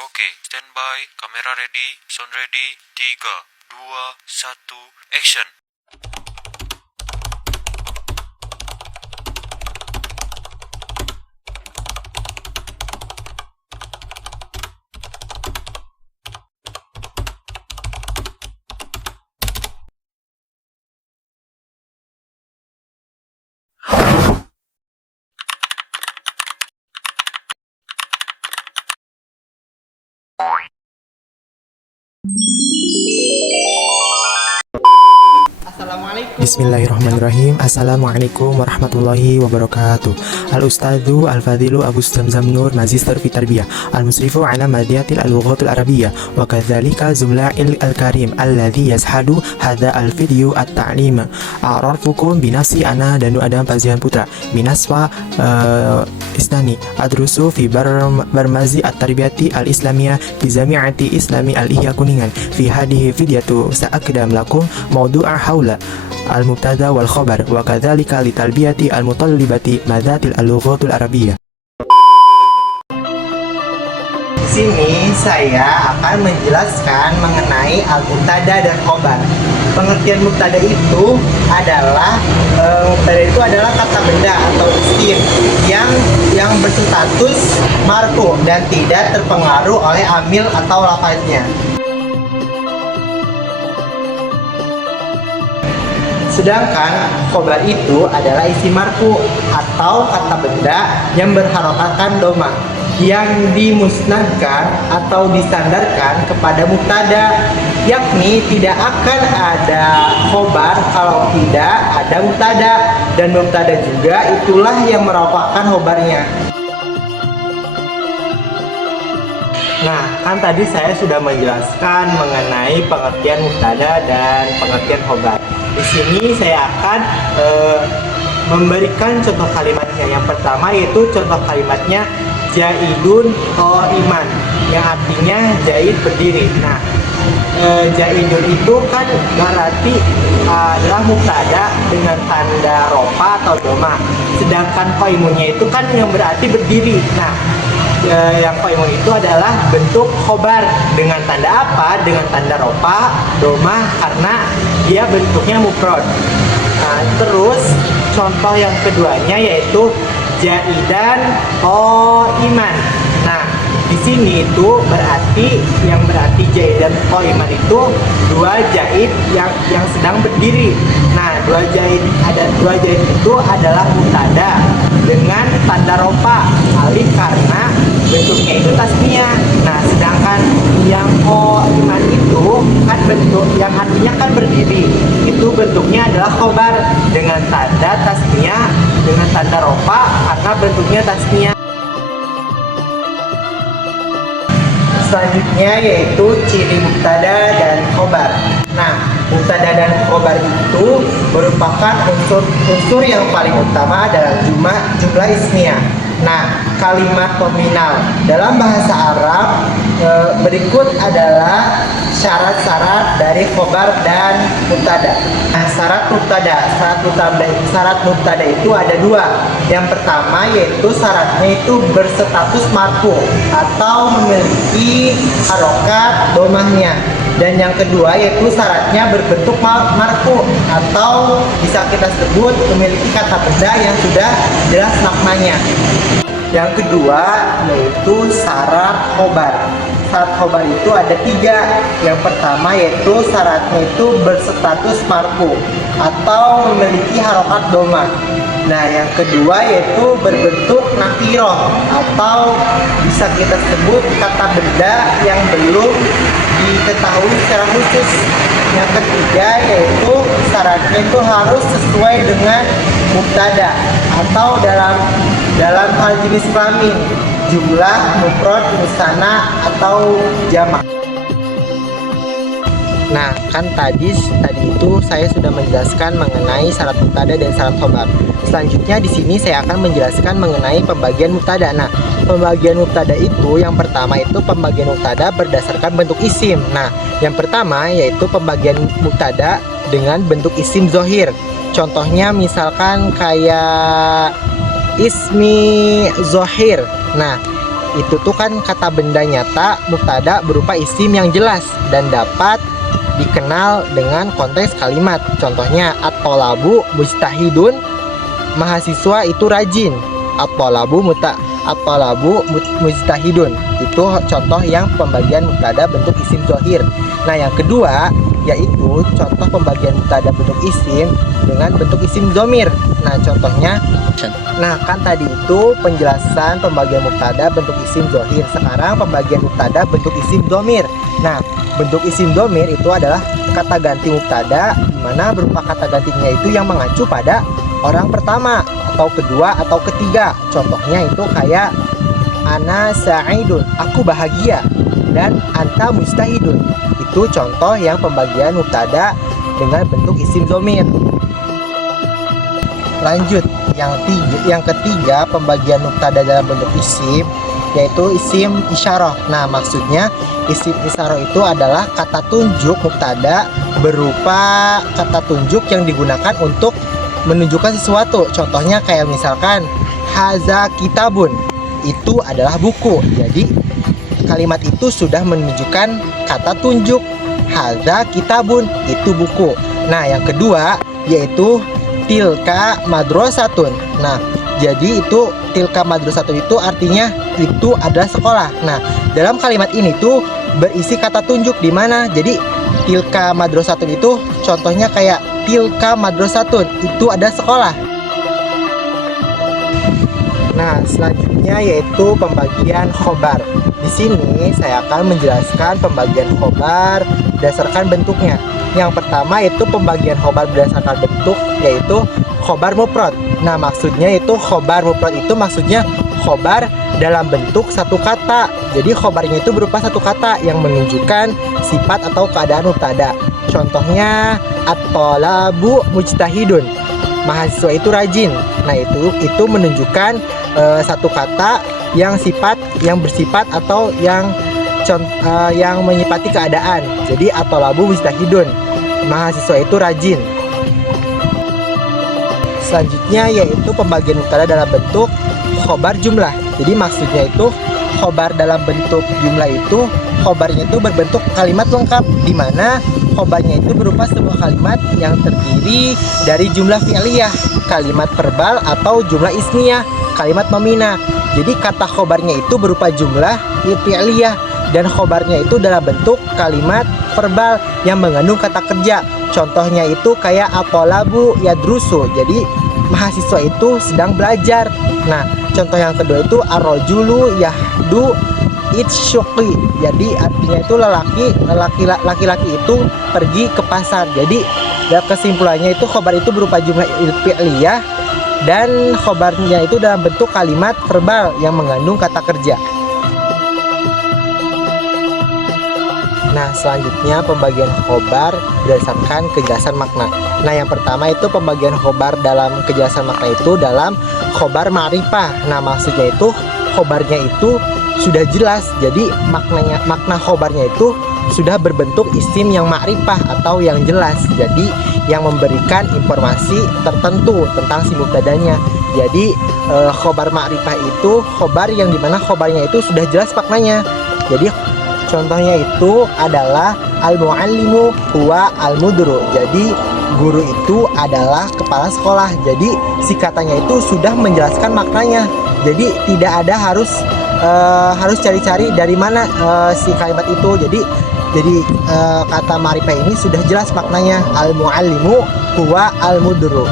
Oke, standby, kamera ready, sound ready, 3, 2, 1, action. Bismillahirrahmanirrahim. Assalamualaikum warahmatullahi wabarakatuh. Al-Ustadzu Al-Fadhilu Abu Zamzam Nur Magister fi Tarbiyah Al-Musrifu ala Madiatil Al-Lughatil Arabiyyah wa kadzalika Zumla'il Al-Karim alladzi yashhadu hadza al-video at-ta'lim. A'rafukum binafsi ana Danu Adam Fazian Putra binaswa Isnani adrusu fi barmazi at-tarbiyati al-islamiyah fi Jami'ati Islami Al-Ihya Kuningan. Fi hadhihi videatu sa'aqdam lakum mawdu'a haula al-mubtada wal khabar wa kadzalika li talbiyati al-mutallibati madatil al-lughatul arabiyyah. Di sini saya akan menjelaskan mengenai al-mubtada dan khabar. Pengertian mubtada itu adalah kata benda atau isim yang berstatus marfu dan tidak terpengaruh oleh amil atau lafaznya. Sedangkan khobar itu adalah isim marfu atau kata benda yang berharokatkan doma yang dimusnadkan atau disandarkan kepada mubtada, yakni tidak akan ada khobar kalau tidak ada mubtada, dan mubtada juga itulah yang merofakkan khobarnya. Nah, kan tadi saya sudah menjelaskan mengenai pengertian mubtada dan pengertian khobar. Di sini saya akan memberikan contoh kalimatnya. Yang pertama yaitu contoh kalimatnya Jaidun Qa'iman, yang artinya Jaid berdiri. Nah, Jaidun itu kan berarti adalah mubtada dengan tanda rofa atau doma. Sedangkan Qa'imunnya itu kan yang berarti berdiri. Nah, yang Qa'imun itu adalah bentuk khobar dengan tanda apa? Dengan tanda rofa, doma, karena dia bentuknya mufrad. Nah, terus contoh yang keduanya yaitu Jaidan Qa'iman. Nah, di sini itu berarti Jaidan Qa'iman itu dua jaid yang sedang berdiri. Nah, dua jaid itu adalah mubtada dengan tanda rofa alif karena bentuknya itu tasniyah. Nah, sedangkan yang Qa'iman itu kan bentuk yang artinya kan berdiri, itu bentuknya adalah khobar dengan tanda tasniyah dengan tanda rofa karena bentuknya tasniyah. Selanjutnya yaitu ciri mubtada dan khobar. Nah, mubtada dan khobar itu merupakan unsur yang paling utama dalam jumlah ismiyah. Nah, kalimat nominal dalam bahasa Arab berikut adalah syarat-syarat dari khobar dan mubtada. Nah, syarat mubtada itu ada dua. Yang pertama yaitu syaratnya itu berstatus marfu atau memiliki harokat domahnya. Dan yang kedua yaitu syaratnya berbentuk marfu atau bisa kita sebut memiliki kata benda yang sudah jelas maknanya. Yang kedua yaitu syarat khobar. Syarat khobar itu ada tiga. Yang pertama yaitu syaratnya itu berstatus marfu atau memiliki harokat doma. Nah, yang kedua yaitu berbentuk nakiroh atau bisa kita sebut kata benda yang belum diketahui secara khusus. Yang ketiga yaitu syaratnya itu harus sesuai dengan mubtada atau dalam hal jenis kelamin, jumlah, mufrad, musanna atau jamak. Nah, kan tadi itu saya sudah menjelaskan mengenai syarat mubtada dan syarat khobar. Selanjutnya di sini saya akan menjelaskan mengenai pembagian mubtada. Nah, pembagian mubtada itu yang pertama itu pembagian mubtada berdasarkan bentuk isim. Nah, yang pertama yaitu pembagian mubtada dengan bentuk isim zohir. Contohnya misalkan kayak ismi zohir. Nah, itu tuh kan kata benda nyata mubtada berupa isim yang jelas dan dapat dikenal dengan konteks kalimat. Contohnya at-thalabu mujtahidun, mahasiswa itu rajin. At-thalabu mujtahidun. Itu contoh yang pembagian mubtada bentuk isim dhohir. Nah, yang kedua yaitu contoh pembagian mubtada bentuk isim dengan bentuk isim dhamir. Nah, contohnya, nah kan tadi itu penjelasan pembagian mubtada bentuk isim dhohir. Sekarang pembagian mubtada bentuk isim dhamir. Nah, bentuk isim dhamir itu adalah kata ganti mubtada di mana berupa kata gantinya itu yang mengacu pada orang pertama atau kedua atau ketiga. Contohnya itu kayak ana sa'idun, aku bahagia, dan anta mustahidun. Itu contoh yang pembagian mubtada dengan bentuk isim dhamir. Lanjut, yang ketiga pembagian mubtada dalam bentuk isim yaitu isim isyarah. Nah, maksudnya isim isyarah itu adalah kata tunjuk mubtada berupa kata tunjuk yang digunakan untuk menunjukkan sesuatu. Contohnya kayak misalkan haza kitabun, itu adalah buku. Jadi kalimat itu sudah menunjukkan kata tunjuk. Haza kitabun, itu buku. Nah, yang kedua yaitu tilka madrasatun. Nah, jadi itu tilka madrasatun itu artinya itu adalah sekolah. Nah, dalam kalimat ini tuh berisi kata tunjuk di mana. Jadi tilka madrasatun itu contohnya kayak tilka madrasatun, itu ada sekolah. Nah, selanjutnya yaitu pembagian khobar. Di sini saya akan menjelaskan pembagian khobar berdasarkan bentuknya. Yang pertama itu pembagian khobar berdasarkan bentuk yaitu khobar mufrad. Nah, maksudnya itu khobar mufrad itu maksudnya khobar dalam bentuk satu kata. Jadi khobarnya itu berupa satu kata yang menunjukkan sifat atau keadaan mubtada. Contohnya at-thalabu mujtahidun, mahasiswa itu rajin. Nah, itu menunjukkan satu kata yang bersifat atau yang menyifati keadaan. Jadi at-thalabu mujtahidun, mahasiswa itu rajin. Selanjutnya yaitu pembagian mubtada dalam bentuk khobar jumlah. Jadi maksudnya itu khobar dalam bentuk jumlah itu khobarnya itu berbentuk kalimat lengkap di mana khobarnya itu berupa sebuah kalimat yang terdiri dari jumlah fi'liyah, kalimat verbal atau jumlah ismiyah, kalimat nomina. Jadi kata khobarnya itu berupa jumlah fi'liyah dan khobarnya itu dalam bentuk kalimat verbal yang mengandung kata kerja. Contohnya itu kayak at-thalabu yadrusu, jadi mahasiswa itu sedang belajar. Nah, contoh yang kedua itu ar-rajulu yahdu itsyuqi, jadi artinya itu laki-laki itu pergi ke pasar. Jadi kesimpulannya itu khobar itu berupa jumlah fi'liyah dan khobarnya itu dalam bentuk kalimat verbal yang mengandung kata kerja. Nah, selanjutnya pembagian khobar berdasarkan kejelasan makna. Nah, yang pertama itu pembagian khobar dalam kejelasan makna itu dalam khobar ma'rifah. Nah, maksudnya itu khobarnya itu sudah jelas. Jadi makna khobarnya itu sudah berbentuk isim yang ma'rifah atau yang jelas. Jadi yang memberikan informasi tertentu tentang si mubtadanya. Jadi khobar ma'rifah itu khobar yang dimana khobarnya itu sudah jelas maknanya. Jadi contohnya itu adalah al-muallimu huwa al-mudru. Jadi guru itu adalah kepala sekolah. Jadi si katanya itu sudah menjelaskan maknanya. Jadi tidak ada harus cari-cari dari mana si kalimat itu. Jadi kata ma'rifah ini sudah jelas maknanya, al-muallimu huwa al-mudru.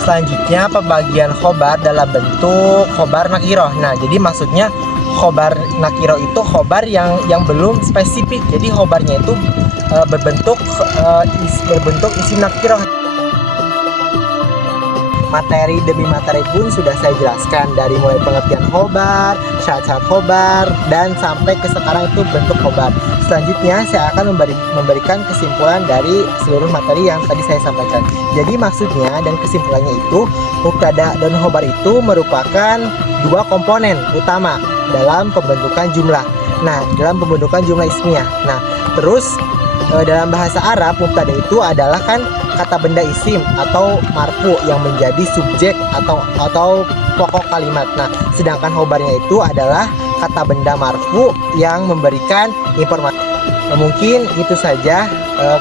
Selanjutnya pembagian khobar dalam bentuk khobar nakiroh. Nah, jadi maksudnya khobar nakiro itu khobar yang belum spesifik. Jadi khobarnya itu berbentuk isim nakiro. Materi demi materi pun sudah saya jelaskan, dari mulai pengertian khobar, syarat-syarat khobar, dan sampai ke sekarang itu bentuk khobar. Selanjutnya saya akan memberikan kesimpulan dari seluruh materi yang tadi saya sampaikan. Jadi maksudnya dan kesimpulannya itu mubtada dan khobar itu merupakan dua komponen utama dalam pembentukan jumlah. Nah, dalam pembentukan jumlah ismiyah. Nah, terus dalam bahasa Arab mubtada itu adalah kan kata benda isim atau marfu yang menjadi subjek atau pokok kalimat. Nah, sedangkan khobarnya itu adalah kata benda marfu yang memberikan informasi. Mungkin itu saja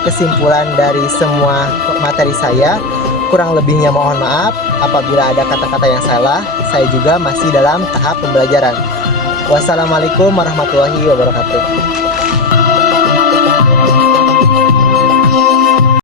kesimpulan dari semua materi saya. Kurang lebihnya mohon maaf apabila ada kata-kata yang salah. Saya juga masih dalam tahap pembelajaran. Wassalamualaikum warahmatullahi wabarakatuh.